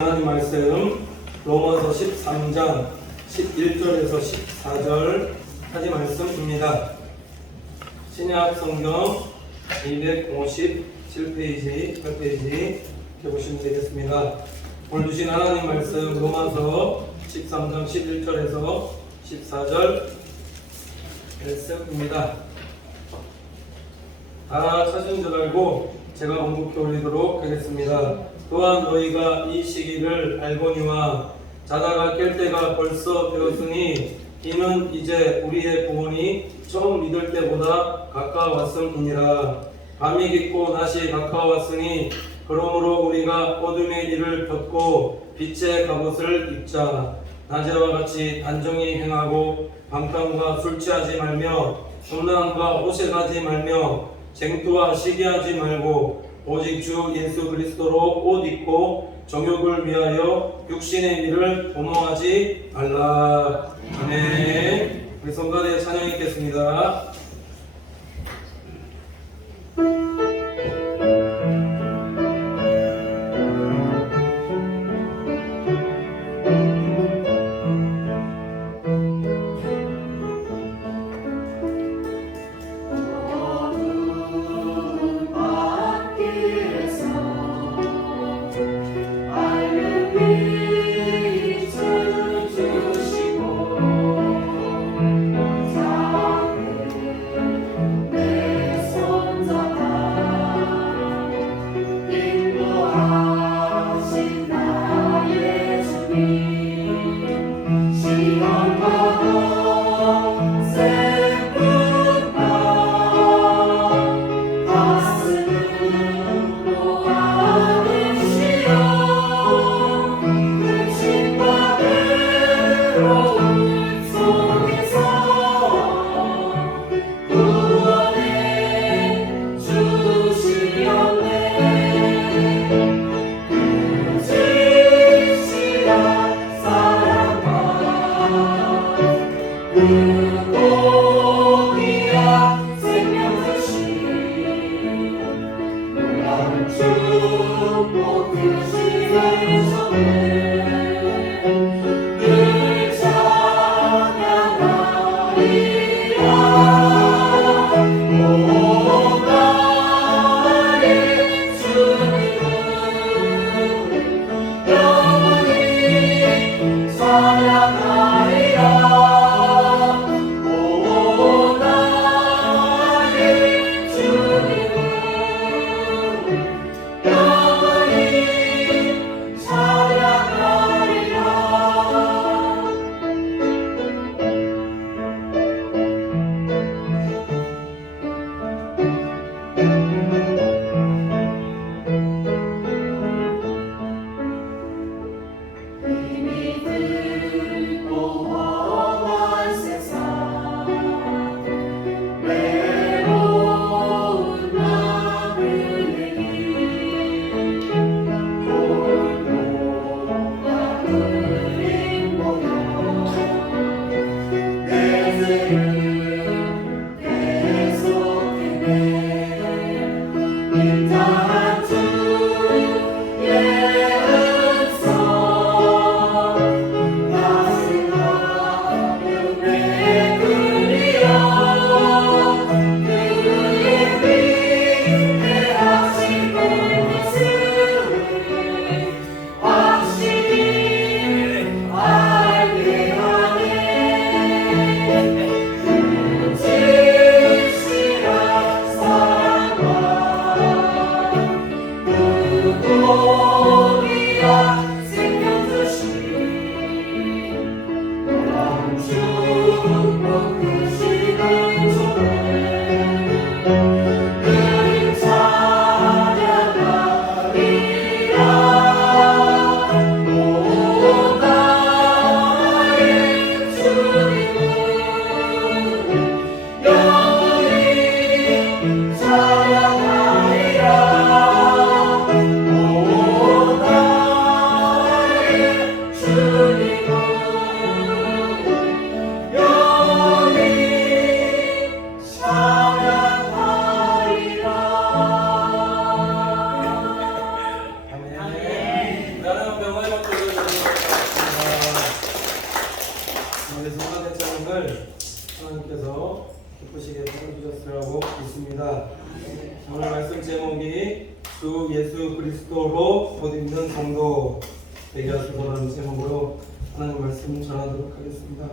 하나님 말씀 로마서 13장 11절에서 14절까지 말씀입니다. 신약 성경 257페이지, 8페이지 보시면 되겠습니다. 오늘 주신 하나님 말씀 로마서 13장 11절에서 14절 말씀입니다. 다 찾은 줄 알고 제가 언급해 올리도록 하겠습니다. 또한 너희가 이 시기를 알거니와 자다가 깰 때가 벌써 되었으니 이는 이제 우리의 구원이 처음 믿을 때보다 가까웠음이니라. 밤이 깊고 낮이 가까웠으니 그러므로 우리가 어둠의 일을 덮고 빛의 갑옷을 입자. 낮에와 같이 단정히 행하고 방탕과 술 취하지 말며 음란과 호색하지 말며 쟁투와 시기하지 말고 오직 주 예수 그리스도로 옷 입고 정욕을 위하여 육신의 일을 도모하지 말라. 아멘. 우리 성가대 찬양 있겠습니다. 찬양하리라. 주시고 되게 하소서라는 제목으로 하나님 말씀 전하도록 하겠습니다.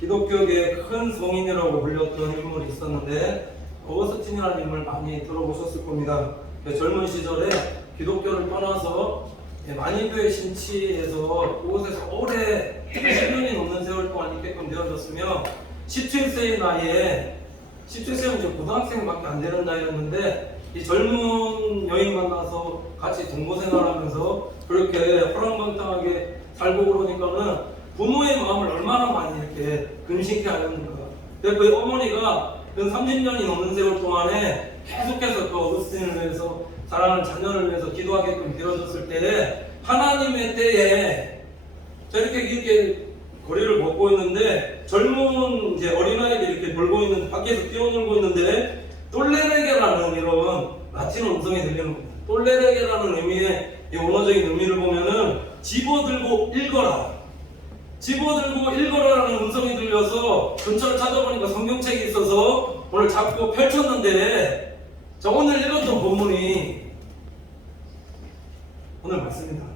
기독교계의 큰 성인이라고 불렸던 인물이 있었는데 어거스틴이라는 인물 많이 들어보셨을 겁니다. 젊은 시절에 기독교를 떠나서 만인교회 신치에서 그곳에서 오래 10년이 넘는 세월 동안 있게끔 되어졌으며 17세의 나이에 17세는 이제 고등학생밖에 안 되는 나이였는데 이 젊은 여인 만나서 같이 동거생활하면서 그렇게 허랑방탕하게 살고 그러니까는 부모의 마음을 얼마나 많이 이렇게 근심케 하였는가. 그 어머니가 30년이 넘는 세월 동안에 계속해서 그 어거스틴을 위해서 사랑하는 자녀를 위해서 기도하게끔 되어졌을 때에 하나님의 때에 이렇게 거리를 걷고 있는데 젊은 이제 어린아이들이 이렇게 놀고 있는 밖에서 뛰어놀고 있는데 똘레레게라는 이런 라틴어 음성이 들리는 겁니다. 똘레레게라는 의미의 이 원어적인 의미를 보면은 집어들고 읽어라. 집어들고 읽어라라는 음성이 들려서 근처를 찾아보니까 성경책이 있어서 오늘 잡고 펼쳤는데 자, 오늘 읽었던 본문이 오늘 말씀입니다.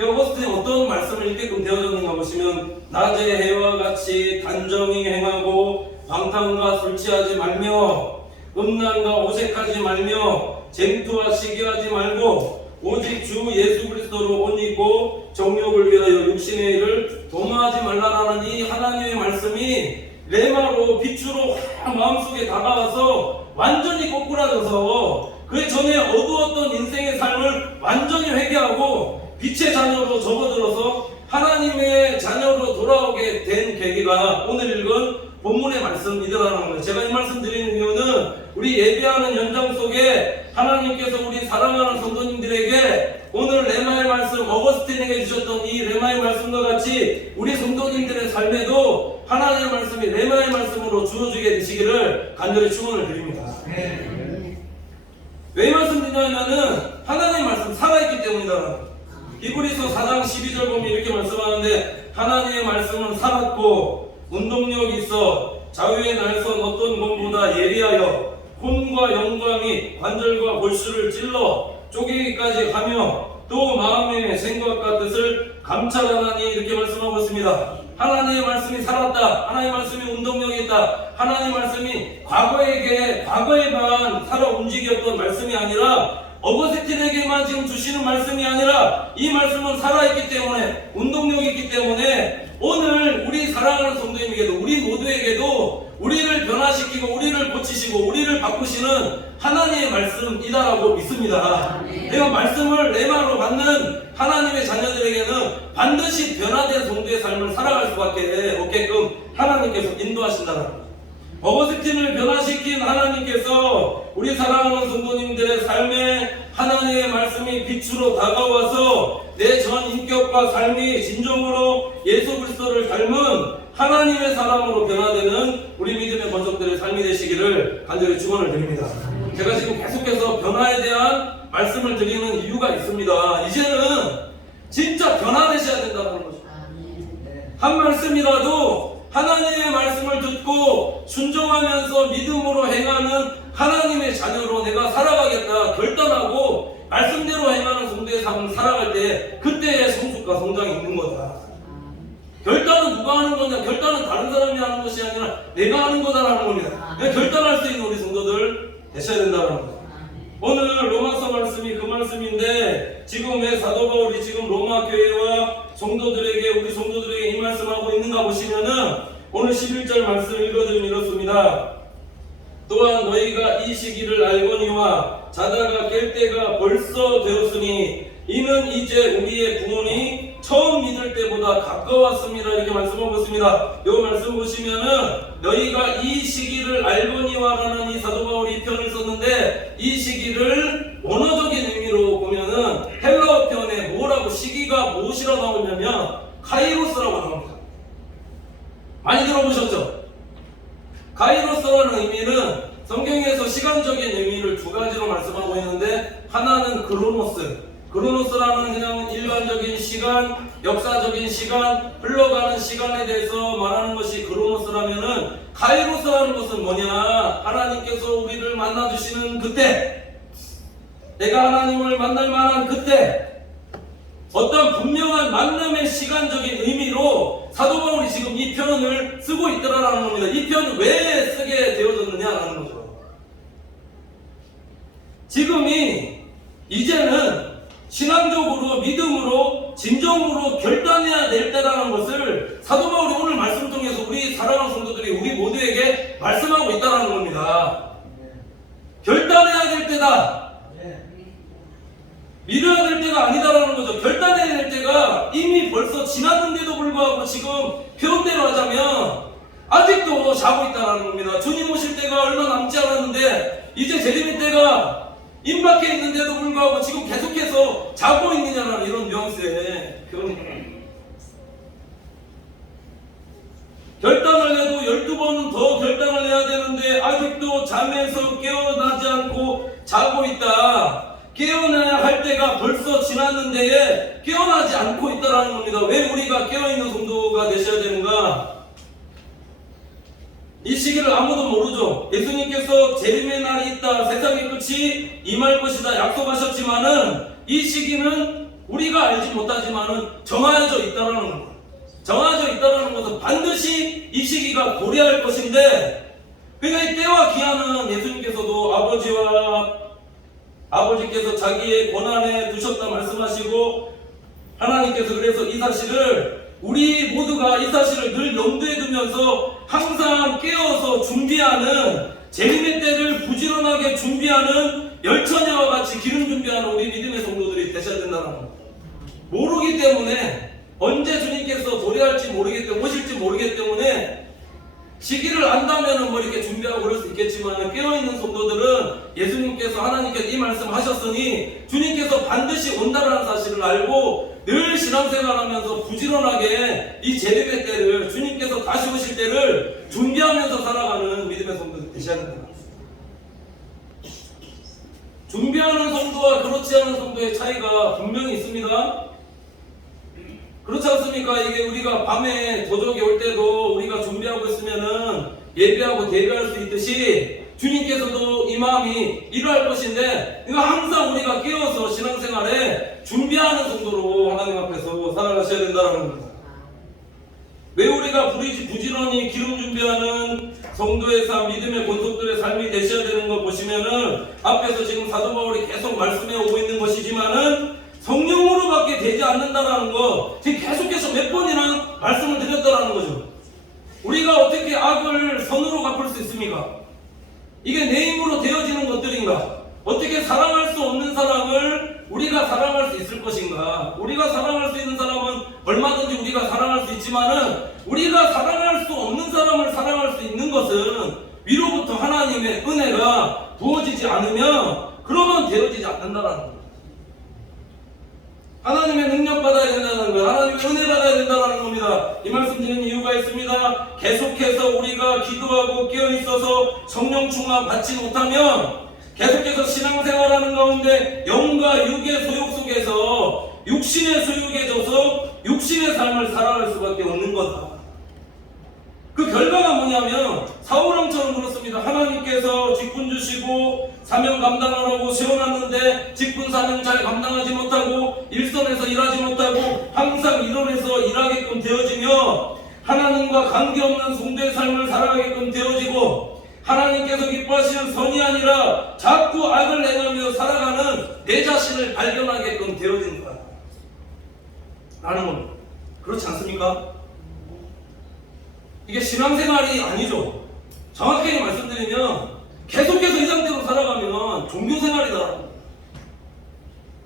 어거스틴이 어떤 말씀을 읽게끔 되어졌는가 보시면 낮에 해와 같이 단정히 행하고 방탕과 술 취하지 말며 음란과 오색하지 말며 쟁투와 시기하지 말고 오직 주 예수 그리스도로 옷 입고 정욕을 위하여 육신의 일을 도모하지 말라라는 이 하나님의 말씀이 레마로 빛으로 마음속에 다가와서 완전히 꼬꾸라져서 그 전에 어두웠던 인생의 삶을 완전히 회개하고 빛의 자녀로 접어들어서 하나님의 자녀로 돌아오게 된 계기가 오늘 읽은 본문의 말씀이더라는 거예요. 제가 이 말씀 드리는 이유는 우리 예배하는 현장 속에 하나님께서 우리 사랑하는 성도님들에게 오늘 레마의 말씀, 어거스틴에게 주셨던 이 레마의 말씀과 같이 우리 성도님들의 삶에도 하나님의 말씀이 레마의 말씀으로 주어지게 되시기를 간절히 축원을 드립니다. 왜 이 말씀 드리냐면은 하나님의 말씀 살아있기 때문이다. 히브리서 4장 12절 보면 이렇게 말씀하는데 하나님의 말씀은 살았고 운동력이 있어 자유의 날선 어떤 검보다 예리하여 혼과 영광이 관절과 골수를 찔러 쪼개기까지 하며 또 마음의 생각과 뜻을 감찰하나니 이렇게 말씀하고 있습니다. 하나님의 말씀이 살았다. 하나님의 말씀이 운동력이 있다. 하나님의 말씀이 과거에만 살아 움직였던 말씀이 아니라 어거스틴에게만 지금 주시는 말씀이 아니라 이 말씀은 살아있기 때문에 운동력이 있기 때문에 오늘 우리 사랑하는 성도님에게도 우리 모두에게도 우리를 변화시키고 우리를 고치시고 우리를 바꾸시는 하나님의 말씀이다라고 믿습니다. 내가 말씀을 레마로 받는 하나님의 자녀들에게는 반드시 변화된 성도의 삶을 살아갈 수밖에 없게끔 하나님께서 인도하신다는 거죠. 어거스틴을 변화시킨 하나님께서 우리 사랑하는 성도님들의 삶에 하나님의 말씀이 빛으로 다가와서 내 전 인격과 삶이 진정으로 예수 그리스도를 닮은 하나님의 사람으로 변화되는 우리 믿음의 권속들의 삶이 되시기를 간절히 축원을 드립니다. 제가 지금 계속해서 변화에 대한 말씀을 드리는 이유가 있습니다. 이제는 진짜 변화되셔야 된다는 거죠. 한 말씀이라도 하나님의 말씀을 듣고 순종하면서 믿음으로 행하는 하나님의 자녀로 내가 살아가겠다 결단하고 말씀대로 행하는 성도의 삶을 살아갈 때 그때의 성숙과 성장이 있는 거다. 결단은 누가 하는 거냐? 결단은 다른 사람이 하는 것이 아니라 내가 하는 거다라는 겁니다. 내가 결단할 수 있는 우리 성도들 되셔야 된다는 거죠. 오늘 로마서 말씀이 그 말씀인데 지금 왜 사도 바울이 지금 로마 교회와 성도들에게 우리 성도들에게 이 말씀하고 있는가 보시면은 오늘 11절 말씀 읽어드리면 이렇습니다. 또한 너희가 이 시기를 알거니와 자다가 깰 때가 벌써 되었으니 이는 이제 우리의 구원이 처음 믿을 때보다 가까웠습니다. 이렇게 말씀하고 있습니다. 이 말씀 보시면은 너희가 이 시기를 알거니와라는 이 사도 바울이 표현을 썼는데 이 시기를 원어적인 의미로 보면은 헬라어 표현에 뭐라고 시기가 무엇이라고 나오냐면 카이로스라고 나옵니다. 많이 들어보셨죠? 카이로스라는 의미는 성경에서 시간적인 의미를 두 가지로 말씀하고 있는데 하나는 크로노스라는 그냥 일반적인 시간, 역사적인 시간, 흘러가는 시간에 대해서 말하는 것이 크로노스라면은 카이로스라는 것은 뭐냐? 하나님께서 우리를 만나주시는 그때 내가 하나님을 만날 만한 그때 어떤 분명한 만남의 시간적인 의미로 사도 바울이 지금 이 편을 쓰고 있더라라는 겁니다. 이 편 왜 쓰게 되어졌느냐라는 거죠. 지금이 이제는 신앙적으로 믿음으로 진정으로 결단해야 될 때라는 것을 사도 바울이 오늘 말씀을 통해서 우리 사랑하는 성도들이 우리 모두에게 말씀하고 있다는 겁니다. 결단해야 될 때다. 미뤄야 될 때가 아니다라는 거죠. 결단해야 될 때가 이미 벌써 지났는데도 불구하고 지금 표현대로 하자면 아직도 자고 있다는 겁니다. 주님 오실 때가 얼마 남지 않았는데 이제 재림의 때가 임박해 있는데도 불구하고 지금 계속해서 자고 있느냐라는 이런 뉘앙스의 표현입니다. 결단을 해도 12번은 더 결단을 해야 되는데 아직도 잠에서 깨어나지 않고 자고 있다. 깨어나야 할 때가 벌써 지났는데 깨어나지 않고 있다는 겁니다. 왜 우리가 깨어있는 성도가 되셔야 되는가? 이 시기를 아무도 모르죠. 예수님께서 재림의 날이 있다, 세상의 끝이 임할 것이다 약속하셨지만은 이 시기는 우리가 알지 못하지만은 정해져 있다는 겁니다. 정해져 있다는 것은 반드시 이 시기가 고려할 것인데, 그러니까 이 때와 기한은 예수님께서도 아버지께서 자기의 권한에 두셨다 말씀하시고, 하나님께서 그래서 이 사실을 우리 모두가 이 사실을 늘 염두에 두면서 항상 깨어서 준비하는, 재림의 때를 부지런하게 준비하는 열처녀와 같이 기름 준비하는 우리 믿음의 성도들이 되셔야 된다는 겁니다. 모르기 때문에, 언제 주님께서 도래할지 모르기 때문에, 오실지 모르기 때문에 시기를 안다면은 뭐 이렇게 준비하고 그럴 수 있겠지만, 깨어있는 성도들은 예수님께서, 하나님께서 이 말씀 하셨으니 주님께서 반드시 온다라는 사실을 알고 늘 신앙생활하면서 부지런하게 이 재림의 때를, 주님께서 다시 오실 때를 준비하면서 살아가는 믿음의 성도들 되셔야 된다. 준비하는 성도와 그렇지 않은 성도의 차이가 분명히 있습니다. 그렇지 않습니까? 이게 우리가 밤에 도적이 올 때도 우리가 준비하고 있으면은 예배하고 대비할 수 있듯이 주님께서도 이 마음이 이러할 것인데, 이거 항상 우리가 깨어서 신앙생활에 준비하는 성도로 하나님 앞에서 살아가셔야 된다는 겁니다. 왜 우리가 부지런히 기름 준비하는 성도의 삶, 믿음의 권속들의 삶이 되셔야 되는 거 보시면은, 앞에서 지금 사도 바울이 계속 말씀해 오고 있는 것이지만은 성령으로밖에 되지 않는다라는 거 지금 계속해서 몇 번이나 말씀을 드렸다라는 거죠. 우리가 어떻게 악을 선으로 갚을 수 있습니까? 이게 내 힘으로 되어지는 것들인가? 어떻게 사랑할 수 없는 사람을 우리가 사랑할 수 있을 것인가? 우리가 사랑할 수 있는 사람은 얼마든지 우리가 사랑할 수 있지만은, 우리가 사랑할 수 없는 사람을 사랑할 수 있는 것은 위로부터 하나님의 은혜가 부어지지 않으면 그러면 되어지지 않는다라는 거예요. 하나님의 능력 받아야 된다는 것, 하나님의 은혜 받아야 된다는 겁니다. 이 말씀 드리는 이유가 있습니다. 계속해서 우리가 기도하고 깨어있어서 성령 충만 받지 못하면, 계속해서 신앙생활하는 가운데 영과 육의 소욕 속에서 육신의 소욕에 져서 육신의 삶을 살아갈 수밖에 없는 거다. 그 결과가 뭐냐면 사울왕처럼 그렇습니다. 하나님께서 직분 주시고 사명 감당하라고 세워놨는데 직분 사명 잘 감당하지 못하고 일선에서 일하지 못하고 항상 일원에서 일하게끔 되어지며, 하나님과 관계없는 성도의 삶을 살아가게끔 되어지고, 하나님께서 기뻐하시는 선이 아니라 자꾸 악을 행하며 살아가는 내 자신을 발견하게끔 되어진다 라는 겁니다. 그렇지 않습니까? 이게 신앙생활이 아니죠. 정확하게 말씀드리면 계속해서 이 상태로 살아가면 종교생활이다.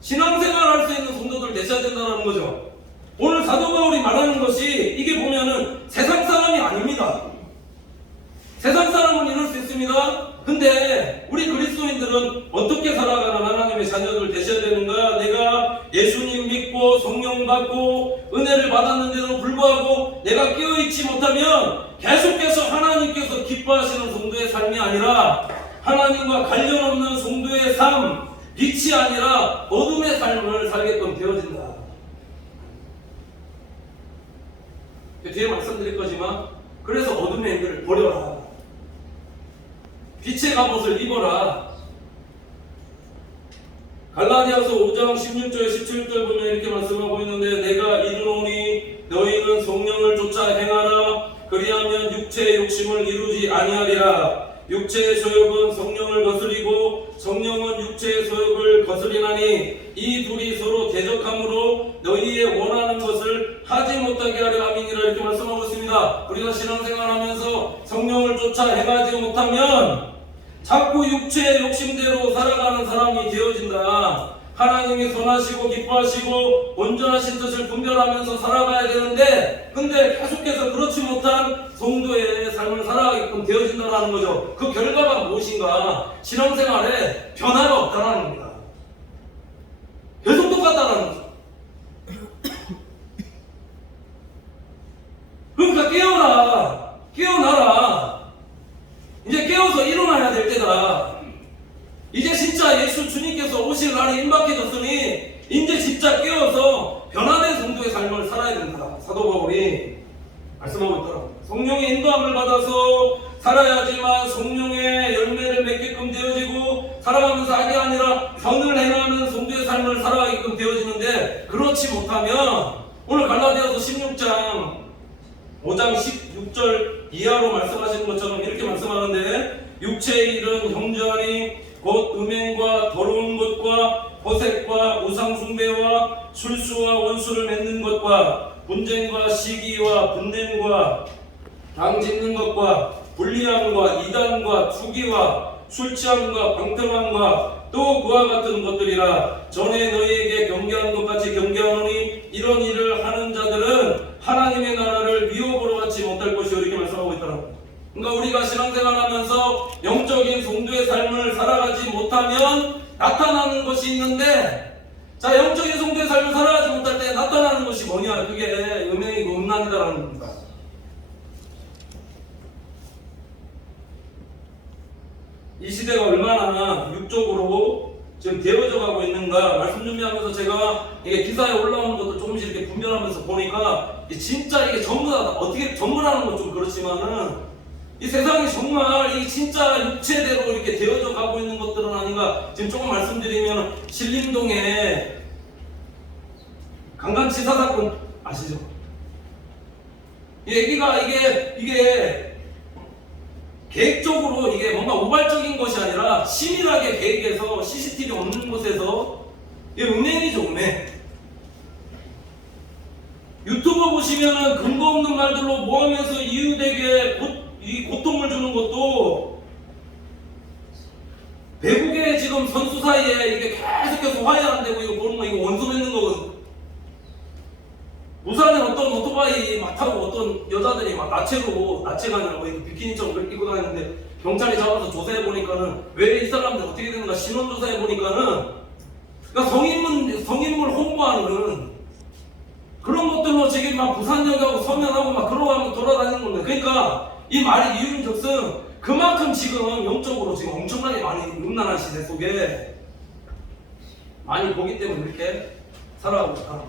신앙생활 할 수 있는 성도들 되셔야 된다는 거죠. 오늘 사도 바울이 말하는 것이, 이게 보면은 세상 사람이 아닙니다. 세상 사람은 이럴 수 있습니다. 근데 우리 그리스도인들은 어떻게 살아가는 하나님의 자녀들 되셔야 되는가? 내가 예수님 믿고 성령 받고 은혜를 받았는데도 불구하고 내가 깨어있지 못하면 계속해서 하나님께서 기뻐하시는 성도의 삶이 아니라 하나님과 관련 없는 성도의 삶, 빛이 아니라 어둠의 삶을 살게끔 되어진다. 뒤에 말씀드릴 거지만, 그래서 어둠의 일들을 버려라. 빛의 갑옷을 입어라. 갈라디아서 5장 16절 17절 보면 이렇게 말씀하고 있는데 내가 이르노니 너희는 성령을 쫓아 행하라 그리하면 육체의 욕심을 이루지 아니하리라. 육체의 소욕은 성령을 거스리고 성령은 육체의 소욕을 거스리나니 이 둘이 서로 대적함으로 너희의 원하는 것을 하지 못하게 하려 함이니라. 이렇게 말씀하고 있습니다. 우리가 신앙생활하면서 성령을 쫓아 행하지 못하면 자꾸 육체의 욕심대로 살아가는 사람이 되어진다. 하나님이 선하시고 기뻐하시고 온전하신 뜻을 분별하면서 살아가야 되는데 근데 계속해서 그렇지 못한 성도의 삶을 살아가게끔 되어진다는 거죠. 그 결과가 무엇인가? 신앙생활에 변화가 없다는 겁니다. 계속 똑같다는 거죠. 그러니까 깨어나라. 이제 깨어서 일어나야 될 때다. 이제 진짜 예수 주님께서 오실 날이 임박해졌으니 이제 진짜 깨어서 변화된 성도의 삶을 살아야 된다. 사도 바울이 말씀하고 있더라고요. 성령의 인도함을 받아서 살아야지만 성령의 열매를 맺게끔 되어지고 살아가면서 악이 아니라 선을 행하는 성도의 삶을 살아가게끔 되어지는데 그렇지 못하면 오늘 갈라디아서 16장 5장 16절 이하로 말씀하시는 것처럼 이렇게 말씀하는데 육체의 일은 형제하니 곧 음행과 더러운 것과 허색과 우상숭배와 술수와 원수를 맺는 것과 분쟁과 시기와 분냄과 당짓는 것과 불리함과 이단과 투기와 술취함과 방탕함과 또 그와 같은 것들이라. 전에 너희에게 경계한 것 같이 경계하노니 이런 일을 하는 자들은 하나님의 나라를 위협으로 갖지 못할 것이요. 이렇게 말씀하고 있더라고요. 그러니까 우리가 신앙생활하면서 영적인 성도의 삶을 살아가지 못하면 나타나는 것이 있는데 자, 영적인 성도의 삶을 살아가지 못할 때 나타나는 것이 뭐냐? 그게 음행이고 음란이다라는 겁니다. 이 시대가 얼마나 육적으로 지금 되어져 가고 있는가 말씀 준비하면서 제가 이게 기사에 올라오는 것도 조금씩 이렇게 분별하면서 보니까 진짜 이게 전부 다 어떻게 전문하는 건 좀 그렇지만은 이 세상이 정말 이 진짜 육체대로 이렇게 되어져 가고 있는 것들은 아닌가. 지금 조금 말씀드리면 신림동에 강간치사 사건 아시죠? 이 얘기가 이게 계획적으로 이게 뭔가 우발적인 것이 아니라 치밀하게 계획해서 CCTV 없는 곳에서 이게 음행이죠, 음행. 유튜브 보시면은 근거 없는 말들로 모하면서 이유되게 이 고통을 주는 것도 배국의 지금 선수 사이에 이게 계속해서 화해 안 되고 이거 보는 거 이거 원수 맺는 거거든. 부산에 어떤 오토바이 막 타고 어떤 여자들이 막 나체가 아니라 뭐 비키니처럼 그렇게 입고 다니는데 경찰이 잡아서 조사해 보니까는 왜 이 사람들 어떻게 되는가 신원 조사해 보니까는 그러니까 성인물 홍보하는 그런 것들로 지금 막 부산역하고 서면하고 막 그러고 돌아다니는 겁니다. 그러니까 이 말이 이유인즉슨 그만큼 지금 영적으로 지금 엄청나게 많이 음란한 시대 속에 많이 보기 때문에 이렇게 살아가고 있다.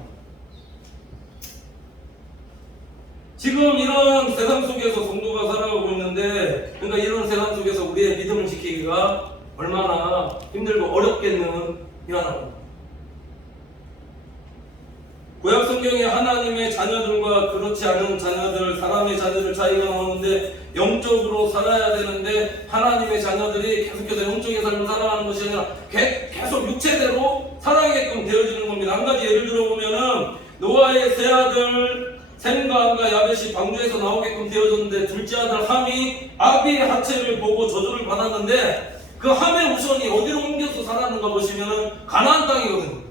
지금 이런 세상 속에서 성도가 살아가고 있는데 그러니까 이런 세상 속에서 우리의 믿음을 지키기가 얼마나 힘들고 어렵겠는 미안하고 구약 성경에 하나님의 자녀들과 그렇지 않은 자녀들, 사람의 자녀들 차이가 나오는데 영적으로 살아야 되는데 하나님의 자녀들이 계속해서 영적인 삶을 살아가는 것이 아니라 계속 육체대로 살아가게끔 되어지는 겁니다. 한 가지 예를 들어보면은 노아의 세 아들 셈과 함과 야벳이 방주에서 나오게끔 되어졌는데 둘째 아들 함이 아비의 하체를 보고 저주를 받았는데 그 함의 후손이 어디로 옮겨서 살았는가 보시면은 가나안 땅이거든요.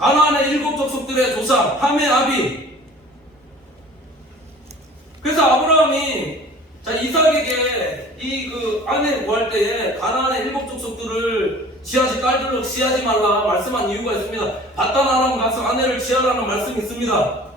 가나안의 7 족속들의 조상 함의 아비. 그래서 아브라함이 이삭에게 그 아내 구할 때에 가나안의 7 족속들을 딸들로 취하지 말라 말씀한 이유가 있습니다. 바단 아람 가서 아내를 취하라는 말씀이 있습니다.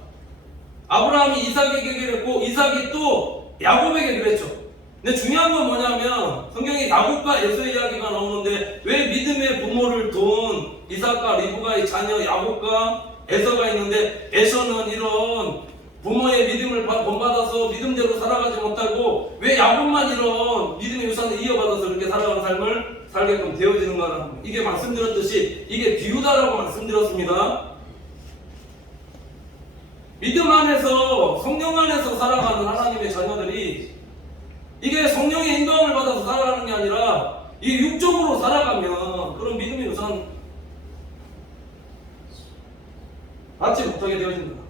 아브라함이 이삭에게 그랬고 이삭이 또 야곱에게 그랬죠. 근데 중요한 건 뭐냐면 성경에 야곱과 에서의 이야기가 나오는데 왜 믿음의 부모를 둔 이삭과 리브가의 자녀 야곱과 에서가 있는데 에서는 이런 부모의 믿음을 본받아서 믿음대로 살아가지 못하고 왜 야곱만 이런 믿음의 유산을 이어받아서 이렇게 살아가는 삶을 살게끔 되어지는가라는 거예요. 이게 말씀드렸듯이 이게 비유다라고 말씀드렸습니다. 믿음 안에서 성령 안에서 살아가는 하나님의 자녀들이 이게 성령의 인도함을 받아서 살아가는 게 아니라 이 육적으로 살아가면 그런 믿음의 우선 받지 못하게 되어진다.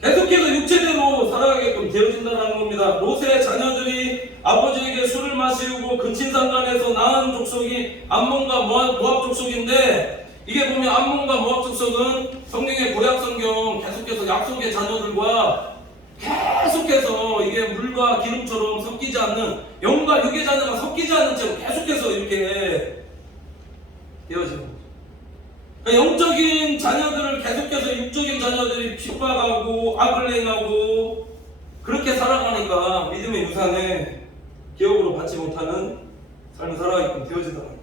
계속해서 육체대로 살아가게끔 되어진다는 겁니다. 롯의 자녀들이 아버지에게 술을 마시고 근친상간에서 낳은 족속이 암몬과 모압 족속인데, 이게 보면 암몬과 모압 족속은 성경의 구약 성경 계속해서 약속의 자녀들과 계속해서 이게 물과 기름처럼 섞이지 않는, 영과 육의 자녀가 섞이지 않는 채로 계속해서 이렇게 되어지는 거죠. 그러니까 영적인 자녀들을 계속해서 육적인 자녀들이 핍박하고 악을 행하고 그렇게 살아가니까 믿음의 유산에 기업으로 받지 못하는 삶을 살아가게끔 되어지더라고요.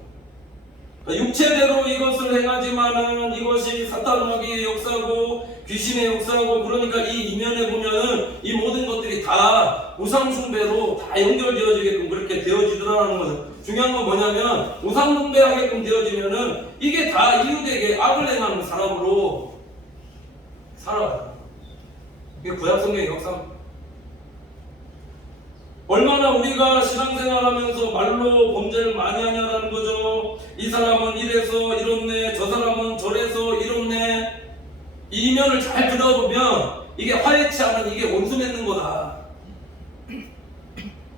그러니까 육체대로 이것을 행하지만은 이것이 사탄마귀의 역사고 귀신의 역사고, 그러니까 이 이면에 보면은 이 모든 것들이 다 우상숭배로 다 연결되어지게끔 그렇게 되어지더라는 거죠. 중요한 건 뭐냐면 우상숭배하게끔 되어지면은 이게 다 이웃에게 악을 행하는 사람으로 살아가요. 이게 구약성경의 역사입니다. 얼마나 우리가 신앙생활하면서 말로 범죄를 많이 하냐라는 거죠. 이 사람은 이래서 이렇네, 저 사람은 저래서 이렇네. 이 이면을 잘 들어보면 이게 화해치 않은 이게 원수 맺는 거다.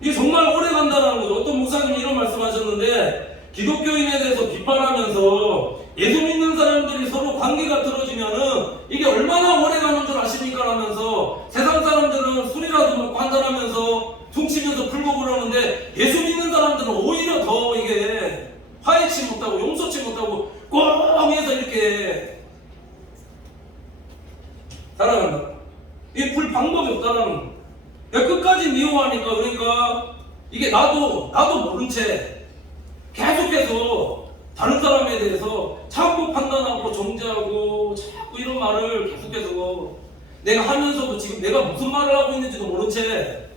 이게 정말 오래 간다는 거죠. 어떤 목사님이 이런 말씀하셨는데, 기독교인에 대해서 비판하면서 예수 믿는 사람들이 서로 관계가 틀어지면은 이게 얼마나 오래 가는 줄 아십니까? 하면서 세상 사람들은 술이라도 먹고 한잔하면서 퉁치면서 풀고 그러는데 예수 믿는 사람들은 오히려 더 이게 화해치 못하고 용서치 못하고 꼭 위에서 이렇게 살아간다. 이게 풀 방법이 없다라는 거예요. 끝까지 미워하니까, 그러니까 이게 나도 모른 채 계속해서 다른 사람에 대해서 자꾸 판단하고 정죄하고 자꾸 이런 말을 계속해서 내가 하면서도 지금 내가 무슨 말을 하고 있는지도 모른 채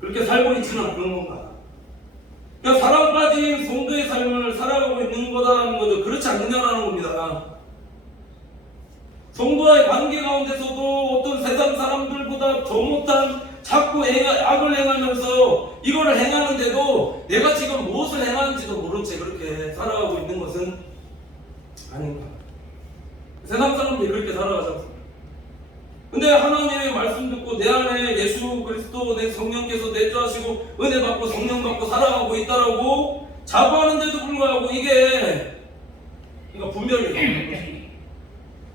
그렇게 살고 있지는 않는 건가. 그러니까 사랑 빠진 성도의 삶을 살아가고 있는 거다라는 거죠. 그렇지 않느냐라는 겁니다. 성도와의 관계 가운데서도 어떤 세상 사람들보다 더 못한 자꾸 악을 행하면서 이거를 행하는데도 내가 지금 무엇을 행하는지도 모른 채 그렇게 살아가고 있는 것은 아닌가. 세상 사람들이 그렇게 살아가지 않습니다. 근데 하나님의 말씀 듣고 내 안에 예수 그리스도 내 성령께서 내주하시고 은혜 받고 성령 받고 살아가고 있다라고 자부하는데도 불구하고 이게 그러니까 분별이 없는 거죠.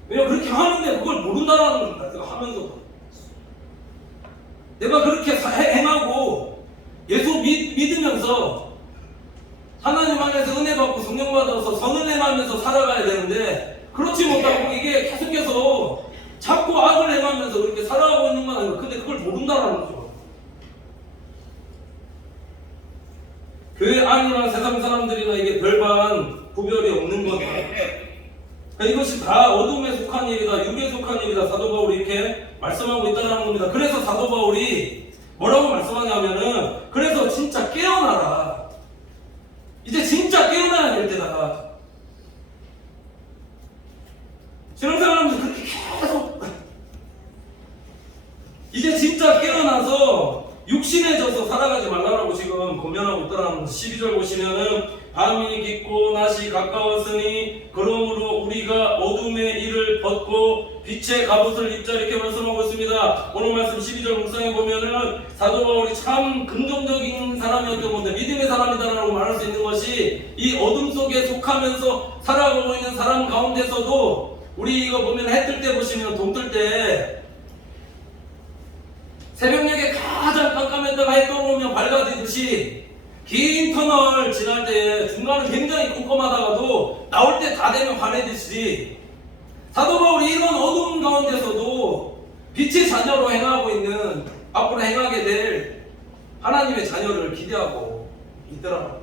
왜냐면 그렇게 하는데 그걸 모른다라는 겁니다. 내가 하면서도 내가 그렇게 행하고 예수 믿으면서 하나님 안에서 은혜 받고 성령 받아서 선은행하면서 살아가야 되는데, 그렇지 못하고 이게 계속해서 자꾸 악을 행하면서 그렇게 살아가고 있는 건 아니고, 근데 그걸 모른다라는 거죠. 교회 안이나 세상 사람들이나 이게 별반 구별이 없는 거다. 이것이 다 어둠에 속한 일이다, 육에 속한 일이다, 사도 바울이 이렇게 말씀하고 있다는 겁니다. 그래서 사도 바울이 뭐라고 말씀하냐면은, 그래서 진짜 깨어나라. 이제 진짜 깨어나야 될 때다. 신앙생활하면서 그렇게 계속 이제 진짜 깨어나서 육신에 져서 살아가지 말라라고 지금 권면하고 있다는 12절 보시면은, 밤이 깊고 낮이 가까웠으니 그러므로 우리가 어둠의 일을 벗고 빛의 갑옷을 입자, 이렇게 말씀하고 있습니다. 오늘 말씀 12절 묵상해 보면은 사도 바울이 참 긍정적인 사람이었던 건데, 믿음의 사람이다라고 말할 수 있는 것이 이 어둠 속에 속하면서 살아가고 있는 사람 가운데서도, 우리 이거 보면 해 뜰 때 보시면 동 뜰 때 새벽녘에 가장 깜깜했다가 해 떠오르면 밝아지듯이 긴 터널 지날 때 중간은 굉장히 꼼꼼하다가도 나올 때 다 되면 환해지듯이, 사도 바울이 이런 어두운 가운데서도 빛의 자녀로 행하고 있는, 앞으로 행하게 될 하나님의 자녀를 기대하고 있더라.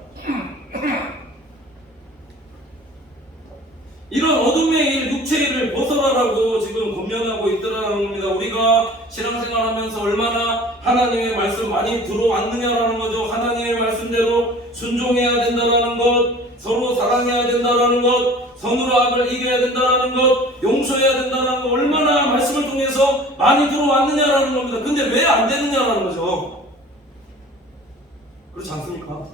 이런 어둠의 일, 육체의 일을 벗어나라고 지금 권면하고 있더라는 겁니다. 우리가 신앙생활하면서 얼마나 하나님의 말씀 많이 들어왔느냐라는 거죠. 하나님의 말씀대로 순종해야 된다라는 것, 서로 사랑해야 된다라는 것, 선으로 악을 이겨야 된다라는 것, 용서해야 된다라는 것, 얼마나 말씀을 통해서 많이 들어왔느냐라는 겁니다. 근데 왜 안 되느냐라는 거죠. 그렇지 않습니까?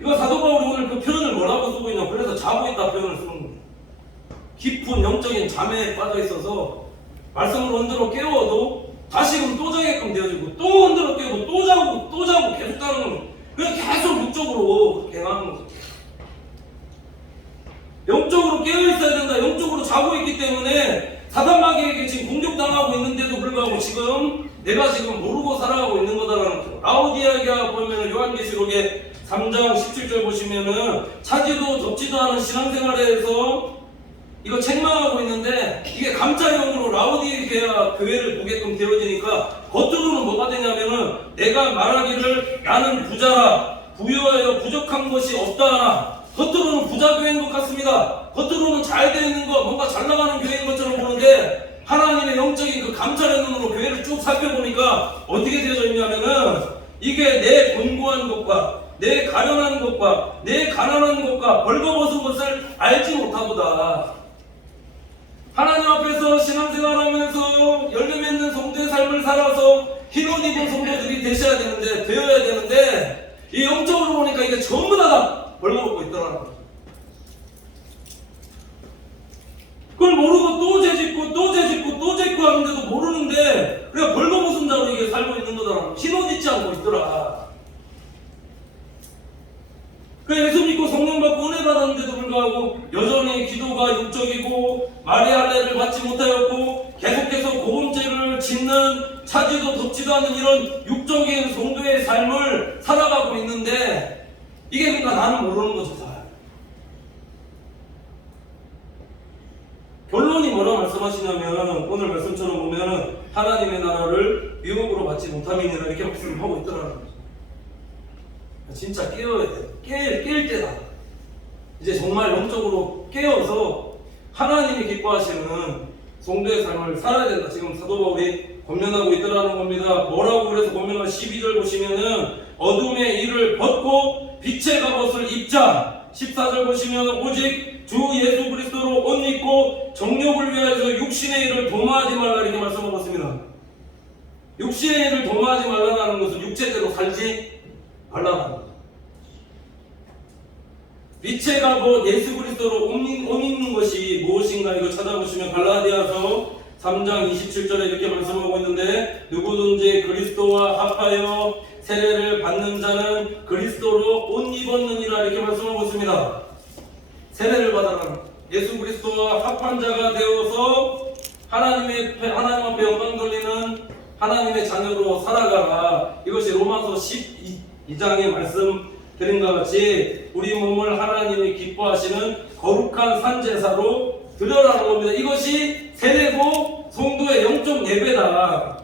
이거 사도 바울이 오늘 그 표현을 뭐라고 쓰고 있냐? 그래서 자고 있다 표현을 쓰는 거예요. 깊은 영적인 잠에 빠져 있어서 말씀을 흔들어 깨워도 다시금 또 자게끔 되어지고, 또 흔들어 깨우고 또 자고 계속 자는 거예요. 그냥 계속 육적으로 그렇게 하는 거죠. 영적으로 깨어있어야 된다. 영적으로 자고 있기 때문에 사단마귀에게 지금 공격당하고 있는데도 불구하고 지금 내가 지금 모르고 살아가고 있는 거다라는 거죠. 라오디아가 보면은 요한계시록에 3장 17절 보시면은 차지도 덥지도 않은 신앙생활에서 이거 책망하고 있는데, 이게 감자용으로 라오디게아 교회를 보게끔 되어지니까 겉으로는 뭐가 되냐면은 내가 말하기를 나는 부자라, 부유하여 부족한 것이 없다. 겉으로는 부자 교회인 것 같습니다. 겉으로는 잘 되어 있는 것, 뭔가 잘 나가는 교회인 것처럼 보는데, 하나님의 영적인 그 감찰의 눈으로 교회를 쭉 살펴보니까 어떻게 되어져 있냐면은 이게 내 곤고한 것과 내 가련한 것과 내 가난한 것과 벌거벗은 것을 알지 못하보다. 하나님 앞에서 신앙생활하면서 열매 맺는 성도의 삶을 살아서 흰옷 입은 성도들이 되어야 되는데 이 영적으로 보니까 이게 전부 다 벌거벗고 있더라는 거죠. 그걸 모르고 또 재짓고 하는데도 모르는데 그냥 벌거벗은 자로 이게 살고 있는 거더라고. 흰옷 입지 않고 있더라. 그 예수 믿고 성령 받고 은혜 받았는데도 불구하고 여전히 기도가 육적이고 말의 할례를 받지 못하였고 계속해서 고음죄를 짓는, 차지도 덥지도 않은 이런 육적인 성도의 삶을 살아가고 있는데, 이게 그러니까 나는 모르는 거죠. 다. 결론이 뭐라고 말씀하시냐면 오늘 말씀처럼 보면 하나님의 나라를 유혹으로 받지 못함이니라 이렇게 말씀하고 있더라는 거죠. 진짜 깨어야 돼. 깰 때다. 이제 정말 영적으로 깨어서 하나님이 기뻐하시는 성도의 삶을 살아야 된다. 지금 사도 바울이 권면하고 있더라는 겁니다. 뭐라고 그래서 권면한 12절 보시면은 어둠의 일을 벗고 빛의 갑옷을 입자. 14절 보시면 오직 주 예수 그리스도로 옷 입고 정욕을 위하여서 육신의 일을 도모하지 말라 이렇게 말씀하고 있습니다. 육신의 일을 도모하지 말라는 것은 육체대로 살지 말라는 거죠. 빛의 갑옷 예수 그리스도로 옷 입는 것이 무엇인가 이거 찾아보시면 갈라디아서 3장 27절에 이렇게 말씀하고 있는데, 누구든지 그리스도와 합하여 세례를 받는 자는 그리스도로 옷 입었느니라 이렇게 말씀하고 있습니다. 세례를 받아라. 예수 그리스도와 합한 자가 되어서 하나님 앞에 영광 돌리는 하나님의 자녀로 살아가라. 이것이 로마서 12장의 말씀 드린 것 같이 우리 몸을 하나님이 기뻐하시는 거룩한 산제사로 드려라는 겁니다. 이것이 세례고 성도의 영적 예배다.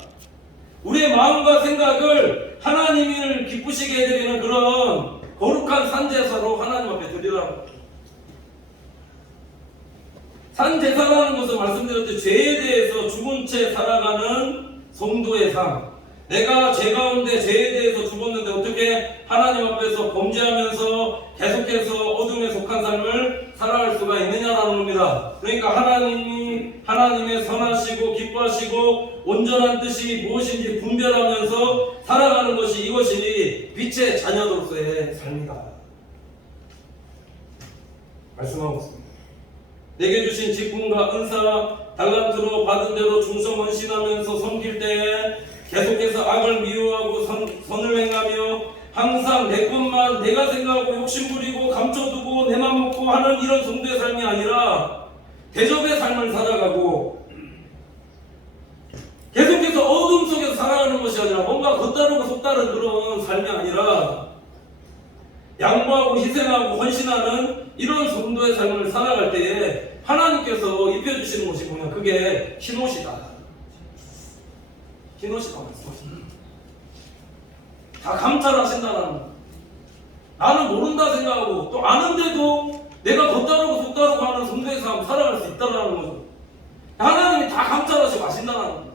우리의 마음과 생각을 하나님을 기쁘시게 해드리는 그런 거룩한 산제사로 하나님 앞에 드리라는 겁니다. 산제사라는 것은 말씀드렸듯이 죄에 대해서 죽은 채 살아가는 성도의 삶. 내가 죄 가운데 죄에 대해서 죽었는데 어떻게 하나님 앞에서 범죄하면서 계속해서 어둠에 속한 삶을 살아갈 수가 있느냐라는 겁니다. 그러니까 하나님의 선하시고 기뻐하시고 온전한 뜻이 무엇인지 분별하면서 살아가는 것이, 이것이 빛의 자녀로서의 삶이다 말씀하고 있습니다. 내게 주신 직분과 은사 달란트로 받은 대로 충성 헌신하면서 섬길 때에 계속해서 악을 미워하고 선을 행하며 항상 내 것만 내가 생각하고 욕심부리고 감춰두고 내만 먹고 하는 이런 성도의 삶이 아니라 대접의 삶을 살아가고 계속해서 어둠 속에서 살아가는 것이 아니라 뭔가 겉다르고 속다른 그런 삶이 아니라 양보하고 희생하고 헌신하는 이런 성도의 삶을 살아갈 때에 하나님께서 입혀주시는 것이 뭐냐, 그게 흰옷이다. 흰옷이다 말씀하십니다. 다 감찰하신다는 거. 나는 모른다 생각하고 또 아는데도 내가 겉다르고 속다르고 하는 성도의 삶 살아갈 수 있다는 거죠. 하나님이 다 감찰하시고 하신다는 겁니다.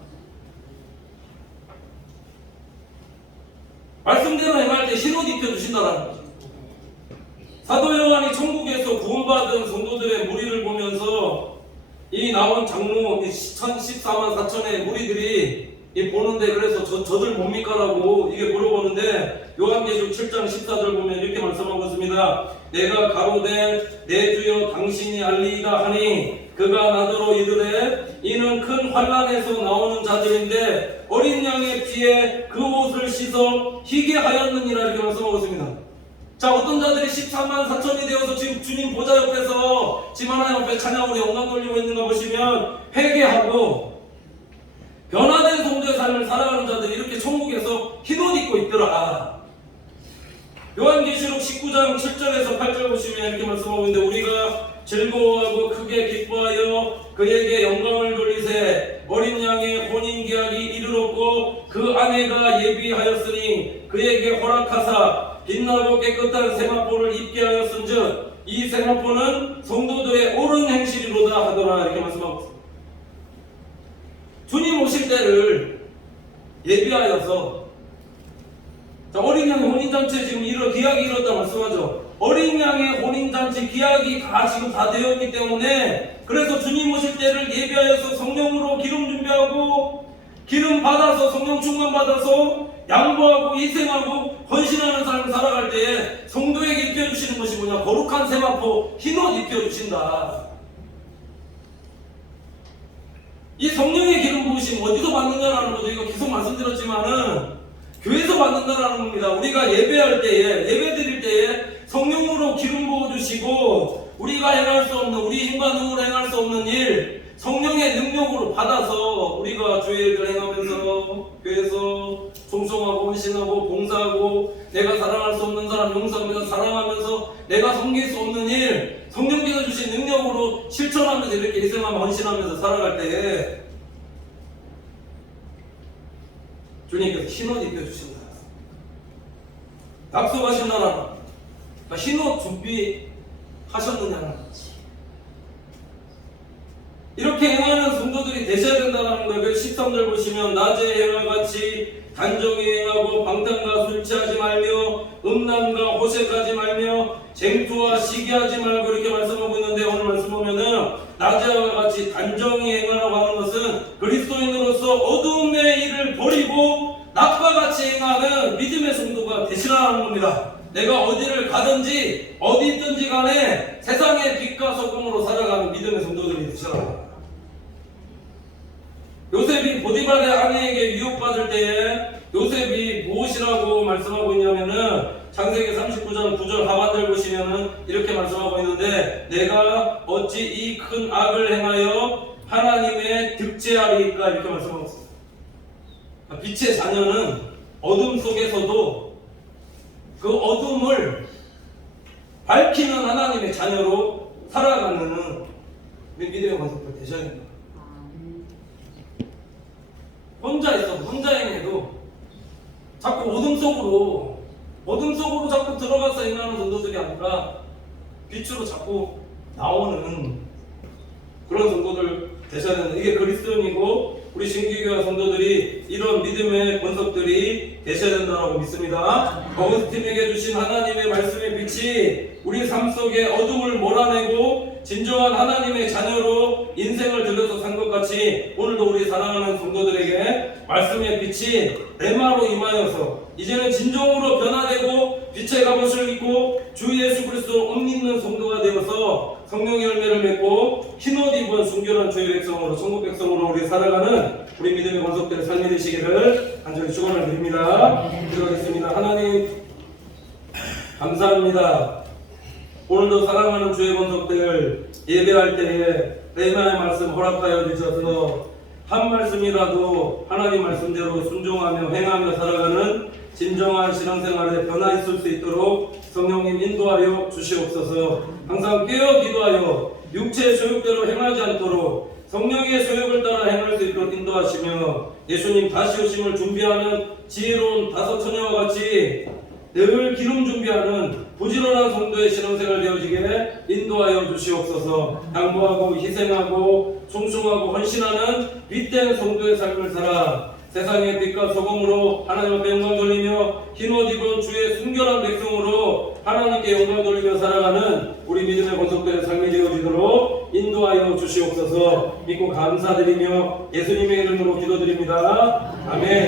말씀대로 행할 때 흰옷 입혀주신다는 거죠. 사도 요한이 천국에서 구원받은 성도들의 무리를 보면서 이 나온 장로 14만 4천의 무리들이 보는데, 그래서 저들 뭡니까라고 이게 물어보는데, 요한계시록 7장 14절 보면 이렇게 말씀하고 있습니다. 내가 가로되 내 주여 당신이 알리이다 하니 그가 나더러 이르되 이는 큰 환난에서 나오는 자들인데 어린 양의 피에 그 옷을 씻어 희게 하였느니라, 이렇게 말씀하고 있습니다. 자, 어떤 자들이 14만 4천이 되어서 지금 주님 보좌 옆에서 지금 하나님 앞에 찬양으로 영광 돌리고 있는가 보시면, 회개하고 변화된 성도의 삶을 살아가는 자들이 이렇게 천국에서 흰옷 입고 있더라. 요한계시록 19장 7절에서 8절 보시면 이렇게 말씀하고 있는데, 우리가 즐거워하고 크게 기뻐하여 그에게 영광을 돌리세. 어린 양의 혼인계약이 이르렀고 그 아내가 예비하였으니 그에게 허락하사 빛나고 깨끗한 세마포를 입게 하였은즉 이 세마포는 성도들의 옳은 행실이로다 하더라, 이렇게 말씀하고 있습니다. 주님 오실 때를 예비하여서, 자, 어린 양의 혼인잔치 지금 기약이 이뤘다 말씀하죠. 어린 양의 혼인잔치 기약이 지금 다 되었기 때문에, 그래서 주님 오실 때를 예비하여서 성령으로 기름 준비하고 기름 받아서 성령 충만 받아서 양보하고 희생하고 헌신하는 삶을 살아갈 때에 성도에게 입혀주시는 것이 뭐냐? 거룩한 세마포 흰옷 입혀주신다. 이 성령의 기름 부으심 어디서 받느냐라는 거죠. 이거 계속 말씀드렸지만은 교회에서 받는다라는 겁니다. 우리가 예배할 때에, 예배 드릴 때에 성령으로 기름 부어주시고 우리가 행할 수 없는, 우리 힘과 능으로 행할 수 없는 일 성령의 능력으로 받아서 우리가 주의 일을 행하면서 교회에서 충성하고 헌신하고 봉사하고 내가 사랑할 수 없는 사람 용서하면서 사랑하면서 내가 섬길 수 없는 일 성령께서 주신 능력으로 실천하면서 이렇게 희생하며 헌신하면서 살아갈 때에 주님께서 흰옷 입혀주신다. 약속하신다는 흰옷 준비하셨느냐는 거지. 이렇게 행하는 성도들이 되셔야 된다는 거예요. 13절 보시면 낮에 해와 같이 단정히 행하고 방탕과 술 취하지 말며 음란과 호색하지 말며 쟁투와 시기하지 말고 이렇게 말씀하고 있는데, 오늘 말씀 보면은 낮에와 같이 단정히 행하라고 하는 것은 그리스도인으로서 어두움의 일을 버리고 낮과 같이 행하는 믿음의 성도가 되시라는 겁니다. 내가 어디를 가든지 어디 있든지 간에 세상의 빛과 소금으로 살아가는 믿음의 성도들이 되시라. 요셉이 보디발의 아내에게 유혹받을 때에 요셉이 무엇이라고 말씀하고 있냐면은 창세기 39장 9절 하반절 보시면은 이렇게 말씀하고 있는데, 내가 어찌 이 큰 악을 행하여 하나님의 득죄하리까, 이렇게 말씀하고 있습니다. 빛의 자녀는 어둠 속에서도 그 어둠을 밝히는 하나님의 자녀로 살아가는 믿음의 관습을 되셔야 됩니다. 혼자 있어도, 혼자 행해도 자꾸 어둠 속으로 자꾸 들어가서 행하는 성도들이 아니라 빛으로 자꾸 나오는 그런 성도들 되셔야 된다. 이게 그리스도인이고 우리 신기교회 성도들이 이런 믿음의 권속들이 되셔야 된다고 믿습니다. 어거스틴에게 주신 하나님의 말씀의 빛이 우리 삶 속에 어둠을 몰아내고 진정한 하나님의 자녀로 인생을 들여서 산 것 같이, 오늘도 우리 사랑하는 성도들에게 말씀의 빛이 레마로 임하여서 이제는 진정으로 변화되고 빛의 갑옷을 입고 주 예수 그리스도 옷 입는 성도가 되어서 성령의 열매를 맺고 흰옷 입은 순결한 주의 백성으로, 천국 백성으로 우리 살아가는 우리 믿음의 권속들의 삶이 되시기를 간절히 축원을 드립니다. 기도하겠습니다. 하나님 감사합니다. 오늘도 사랑하는 주의 권속들 예배할 때에 레마의 말씀 허락하여 주셔서 한 말씀이라도 하나님 말씀대로 순종하며 행하며 살아가는 진정한 신앙생활에 변화 있을 수 있도록 성령님 인도하여 주시옵소서. 항상 깨어 기도하여 육체의 소욕대로 행하지 않도록 성령의 소욕을 따라 행할 수 있도록 인도하시며, 예수님 다시 오심을 준비하는 지혜로운 다섯 처녀와 같이 늘 기름 준비하는 부지런한 성도의 신앙생활 되어지게 인도 인도하여 주시옵소서. 당부하고 희생하고 충성하고 헌신하는 윗된 성도의 삶을 살아 세상의 빛과 소금으로 하나님 앞에 영광 돌리며 흰옷 입은 주의 순결한 백성으로 하나님께 영광 돌리며 살아가는 우리 믿음의 권속들의 삶이 되어지도록 인도하여 주시옵소서. 믿고 감사드리며 예수님의 이름으로 기도드립니다. 아멘.